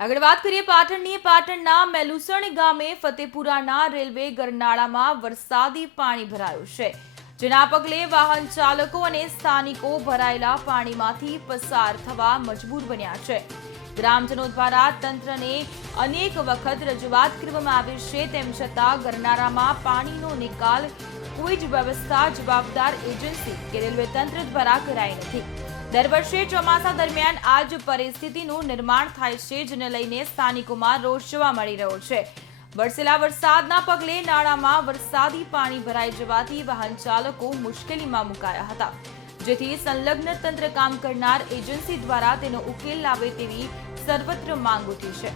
આગળ વાત કરીએ પાટણની. પાટણના મેલુસણ ગામે ફતેપુરાના રેલવે ગરનાળામાં વરસાદી પાણી ભરાયું છે, જેના પગલે વાહન ચાલકો અને સ્થાનિકો ભરાયેલા પાણીમાંથી પસાર થવા મજબૂર બન્યા છે. ગ્રામજનો દ્વારા તંત્રને અનેક વખત રજૂઆત કરવામાં આવી છે, તેમ છતાં ગરનાળામાં પાણીનો નિકાલ કોઈ જ વ્યવસ્થા જવાબદાર એજન્સી કે રેલવે તંત્ર દ્વારા કરાઈ નથી. દર વર્ષે ચોમાસા દરમિયાન આ જ પરિસ્થિતિનું નિર્માણ થાય છે, જેને લઈને સ્થાનિકોમાં રોષ જોવા મળી રહ્યો છે. વરસેલા વરસાદના પગલે નાળામાં વરસાદી પાણી ભરાઈ જવાથી વાહન ચાલકો મુશ્કેલીમાં મુકાયા હતા, જેથી સંલગ્ન તંત્ર કામ કરનાર એજન્સી દ્વારા તેનો ઉકેલ લાવે તેવી સર્વત્ર માંગ ઉઠી છે.